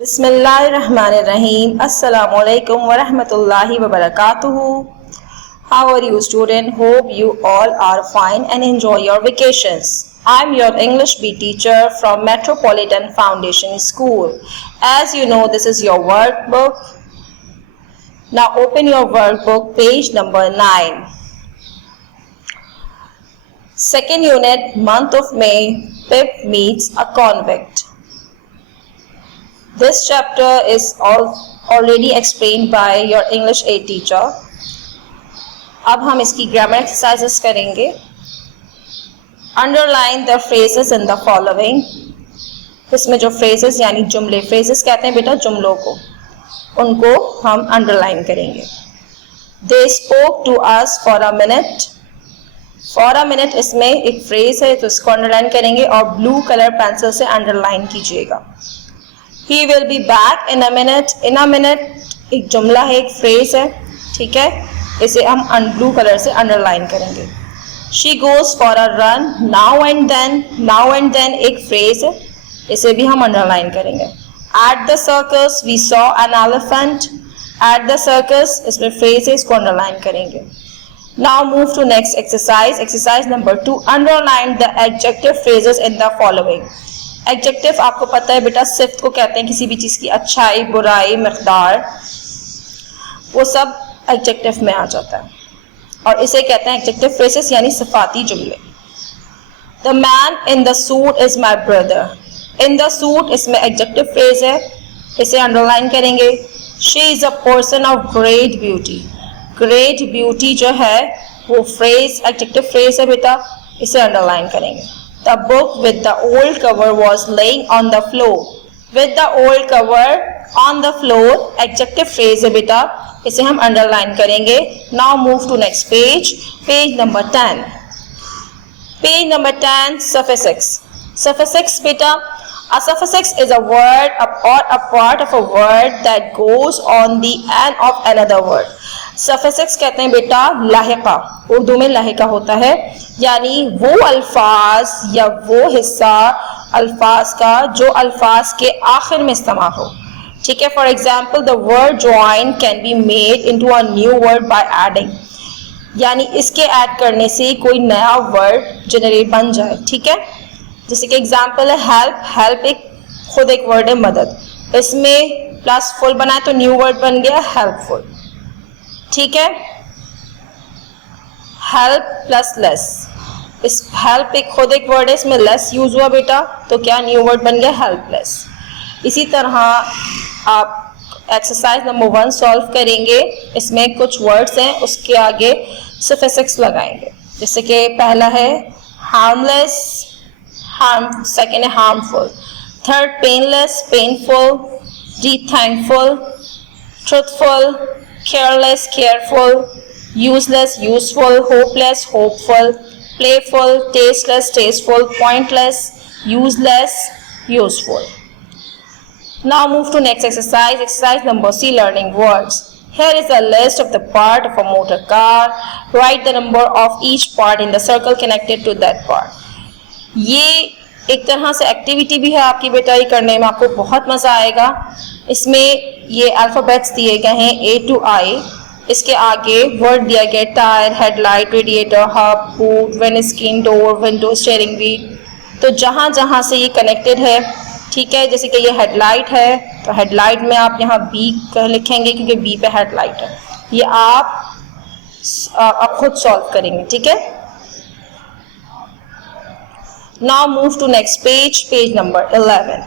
Bismillahirrahmanirrahim. Assalamu alaikum wa rahmatullahi wa barakatuhu. How are you, student? Hope you all are fine and enjoy your vacations. I'm your English B teacher from Metropolitan Foundation School. As you know, this is your workbook. Now open your workbook, page number 9. Second unit, month of May, Pip meets a convict. This chapter is already explained by your English A teacher. अब हम इसकी grammar exercises करेंगे. Underline the phrases in the following. इसमें जो phrases यानी जुमले, phrases कहते हैं बेटा जुमलों को, उनको हम underline करेंगे. They spoke to us for a minute. For a minute इसमें एक phrase है तो इसको underline करेंगे और blue color pencil से underline कीजिएगा. He will be back in a minute. In a minute एक जुमला है, एक फ्रेज है, ठीक है, इसे हम ब्लू कलर से अंडरलाइन करेंगे. She goes for a run. Now and then. Now and then एक फ्रेज है, इसे भी हम अंडरलाइन करेंगे. At the circus we saw an elephant. At the circus इसमें फ्रेज है, इसको अंडरलाइन करेंगे. Now move to next exercise. Exercise number 2. Underline the adjective phrases in the following. Adjective आपको पता है बेटा सिफ्त को कहते हैं किसी भी चीज़ की अच्छाई, बुराई, मकदार, वो सब एडजेक्टिव में आ जाता है और इसे कहते हैं एडजेक्टिव फ्रेजेस यानी सिफाती जुमले. The man in the suit is my brother. In the suit इसमें एडजेक्टिव फ्रेज है, इसे अंडरलाइन करेंगे. She is a person of great beauty. Great beauty जो है वो फ्रेज एडजेक्टिव फ्रेज है बेटा, इसे अंडरलाइन करेंगे. The book with the old cover was laying on the floor. With the old cover on the floor adjective phrase है बेटा, इसे हम underline करेंगे. Now move to next page. Page number 10. Page number 10 suffix. Suffix बेटा, a suffix is a word or a part of a word that goes on the end of another word. Suffix कहते हैं बेटा लाहिका, उर्दू में लाहिका होता है, यानी वो अल्फाज या वो हिस्सा अल्फाज का जो अल्फाज के आखिर में इस्तेमाल हो, ठीक है. For example the word join can be made into a new word by adding, यानी इसके ऐड करने से कोई नया वर्ड जनरेट बन जाए, ठीक है. जैसे कि एग्जाम्पल है हेल्प. हेल्प एक खुद एक वर्ड है मदद, इसमें प्लस फुल बनाए तो न्यू वर्ड बन गया हेल्पफुल, ठीक है. हेल्प प्लस लेस, इस हेल्प एक खुद एक वर्ड है, इसमें लेस यूज हुआ बेटा तो क्या न्यू वर्ड बन गया हेल्पलेस. इसी तरह आप एक्सरसाइज नंबर 1 सॉल्व करेंगे. इसमें कुछ वर्ड्स हैं, उसके आगे सफिक्स लगाएंगे. जैसे कि पहला है हार्मलेस, हार्म, सेकेंड है harmful, third painless, painful, D thankful, truthful, careless, careful, useless, useful, hopeless, hopeful, playful, tasteless, tasteful, pointless, useless, useful. Now move to next exercise. Exercise number C, learning words. Here is a list of the part of a motor car. Write the number of each part in the circle connected to that part. ये एक तरह से activity भी है आपकी बेटा, ये करने में आपको बहुत मज़ा आएगा. इसमें ये अल्फ़ाबेट्स दिए गए हैं A to I. इसके आगे वर्ड दिया गया tyre, headlight, radiator, hub, boot, windscreen, door, window, steering wheel. तो जहाँ जहाँ से ये कनेक्टेड है, ठीक है, जैसे कि ये हेडलाइट है तो हेडलाइट में आप यहाँ B लिखेंगे क्योंकि B पे हेडलाइट है. ये आप खुद सॉल्व करेंगे, ठीक है. Now move to next page, page number 11.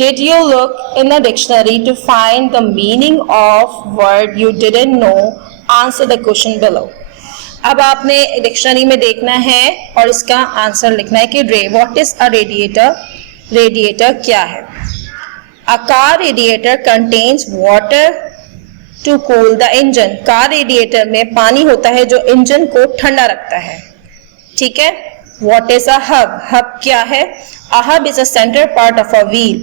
Did you look in the dictionary to find the meaning of word you didn't know? Answer the question below. अब आपने डिक्शनरी में देखना है और इसका आंसर लिखना है कि what is a radiator? Radiator क्या है? A car radiator contains water to cool the engine. Car radiator में पानी होता है जो इंजन को ठंडा रखता है, ठीक है. What is a hub? hub क्या है? A hub is a center part of a wheel.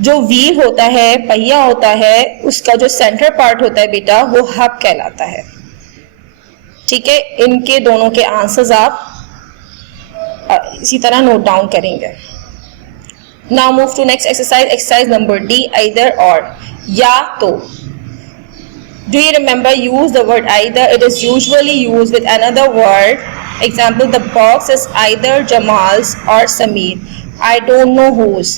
जो व्हील होता है, पहिया होता है, उसका जो सेंटर पार्ट होता है बेटा वो हब कहलाता है, ठीक है. इनके दोनों के आंसर्स आप इसी तरह नोट डाउन करेंगे. Now move to next exercise, exercise number D, either or. Ya to. Do you remember use the word either? It is usually used with another word. Example, the box is either Jamal's or Sameer. I don't know whose.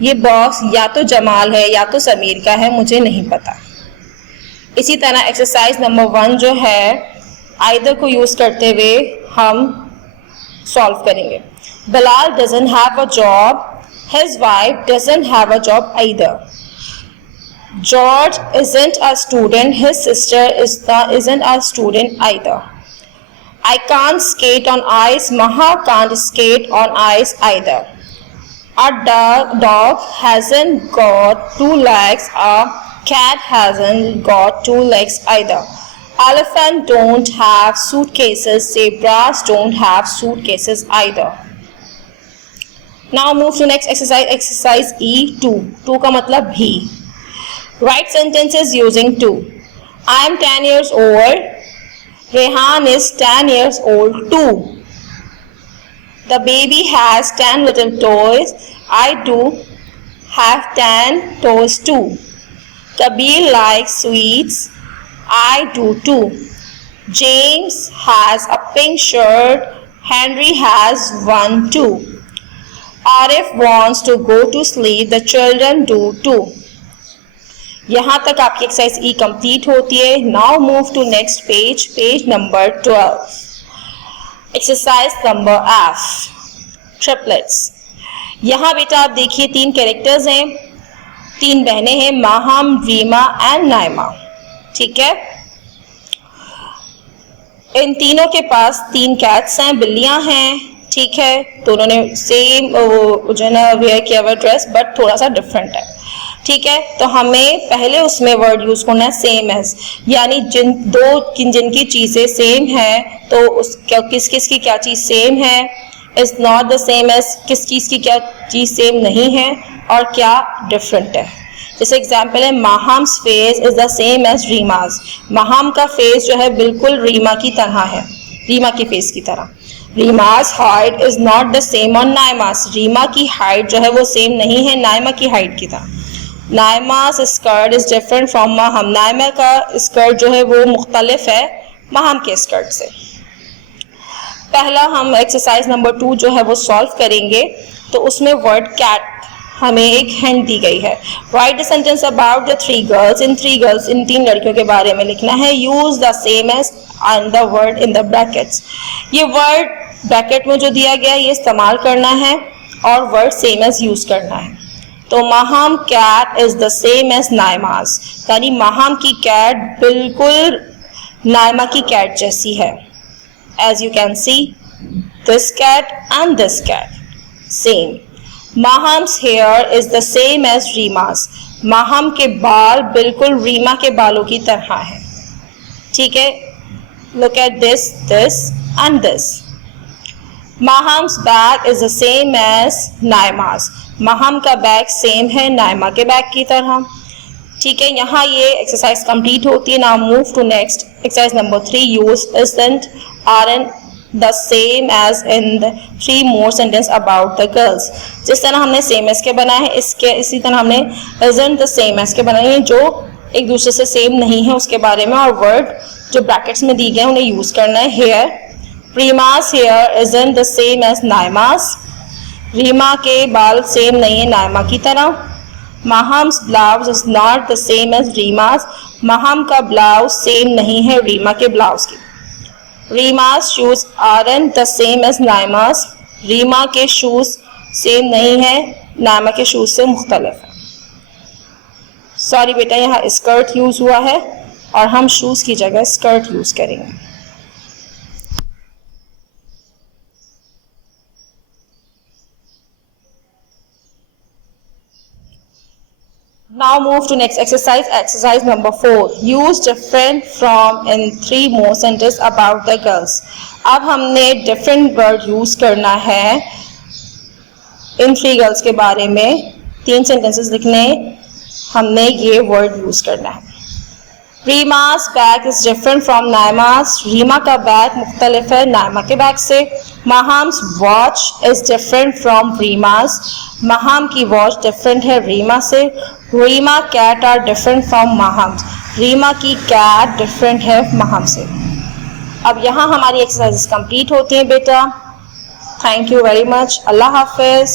ये box या तो जमाल है या तो समीर का है, मुझे नहीं पता. इसी तरह एक्सरसाइज नंबर 1 जो है आइदर को यूज करते हुए हम सॉल्व करेंगे. Bilal doesn't have a job. His wife doesn't have a job either. George isn't a student. His sister isn't a student either. I can't skate on ice. Maha can't skate on ice either. A dog hasn't got 2 legs. A cat hasn't got 2 legs either. Elephants don't have suitcases. Zebras don't have suitcases either. Now move to next exercise, exercise E2. 2 का मतलब भी. Write sentences using to. I am 10 years old. Rehan is 10 years old too. The baby has 10 little toys. I do have 10 toys too. Kabir likes sweets. I do too. James has a pink shirt. Henry has one too. Arif wants to go to sleep. The children do too. यहाँ तक आपकी exercise ई complete होती है. Now move to next page, page number 12. Exercise number F, triplets. यहाँ बेटा आप देखिए 3 characters हैं, 3 बहनें हैं, माहम, रीमा एंड नाइमा. ठीक है, इन तीनों के पास 3 कैट्स हैं, बिल्लियां हैं. ठीक है, तो उन्होंने सेम जो है ना वेयर किया हुआ ड्रेस बट थोड़ा सा डिफरेंट है. ठीक है, तो हमें पहले उसमें वर्ड यूज करना है सेम एज, यानी जिनकी चीजें सेम है तो किस किस की क्या चीज सेम है. Is not the same as किस चीज की क्या चीज सेम नहीं है और क्या डिफरेंट है. जैसे एग्जाम्पल है, Maham's face is the same as Reema's. Maham का फेस जो है बिल्कुल रीमा की तरह है, रीमा के फेस की तरह. Reema's height is not the same on Naima's. Reema की हाइट जो है वो सेम नहीं है नाइमा की हाइट की तरह. Naima's skirt is different from Maham. Naima का स्कर्ट जो है वो मुख्तलिफ है माहम के स्कर्ट से. पहला हम एक्सरसाइज नंबर 2 जो है वो सॉल्व करेंगे. तो उसमें वर्ड कैट हमें एक हिंट दी गई है. Write the sentence about the 3 girls. In 3 girls, इन 3 लड़कियों के बारे में लिखना है. Use the same as and the word in the brackets. ये वर्ड ब्रैकेट में जो दिया गया ये इस्तेमाल करना है और वर्ड सेम एज यूज करना है. तो Maham cat is the same as Naima's, यानी माहम की कैट बिल्कुल नाइमा की कैट जैसी है. As you can see this cat and this cat same. Maham's hair is the same as Reema's. Maham के बाल बिल्कुल रीमा के बालों की तरह है. ठीक है, look at this, this and this. Maham's bag is the same as Naima's. Maham का बैग सेम है नाइमा के बैग की तरह. ठीक है, यहाँ ये एक्सरसाइज कंप्लीट होती है. Now move to next exercise number 3. Use isn't, aren't the same as in the 3 more sentence about the girls. जिस तरह हमने सेम एज के बनाए हैं इसी तरह हमने इजंट द सेम एज के बनाए हैं जो एक दूसरे से सेम नहीं है उसके बारे में, और वर्ड जो ब्रैकेट्स में दी गए उन्हें यूज करना है. Hair, Reema's hair isn't the same as Naima's. Reema के बाल सेम नहीं है नाइमा की तरह. Maham's blouse is not the same as Reema's. Maham का ब्लाउज सेम नहीं है रीमा के ब्लाउज की. Reema's shoes aren't the same as Naima's. Reema के शूज सेम नहीं है नाइमा के शूज से मुख्तलिफ है. सॉरी बेटा, यहाँ स्कर्ट यूज हुआ है और हम शूज की जगह स्कर्ट यूज करेंगे. Now move to next exercise, exercise number 4. Use different from in 3 more sentences about the girls. अब हमने different word use करना है इन 3 girls के बारे में. 3 sentences लिखने, हमने ये word use करना है. Rima's bag is different from Naima's. Reema का बैग मुख्तलिफ है नाइमा के बैग से. Maham's watch is different from Rima's. महाम की वॉच डिफरेंट है रीमा से। Reema cat are different from Maham. Reema की कैट डिफरेंट है महाम से। अब यहाँ हमारी एक्सरसाइज कंप्लीट होती हैं बेटा। Thank you very much. Allah Hafiz.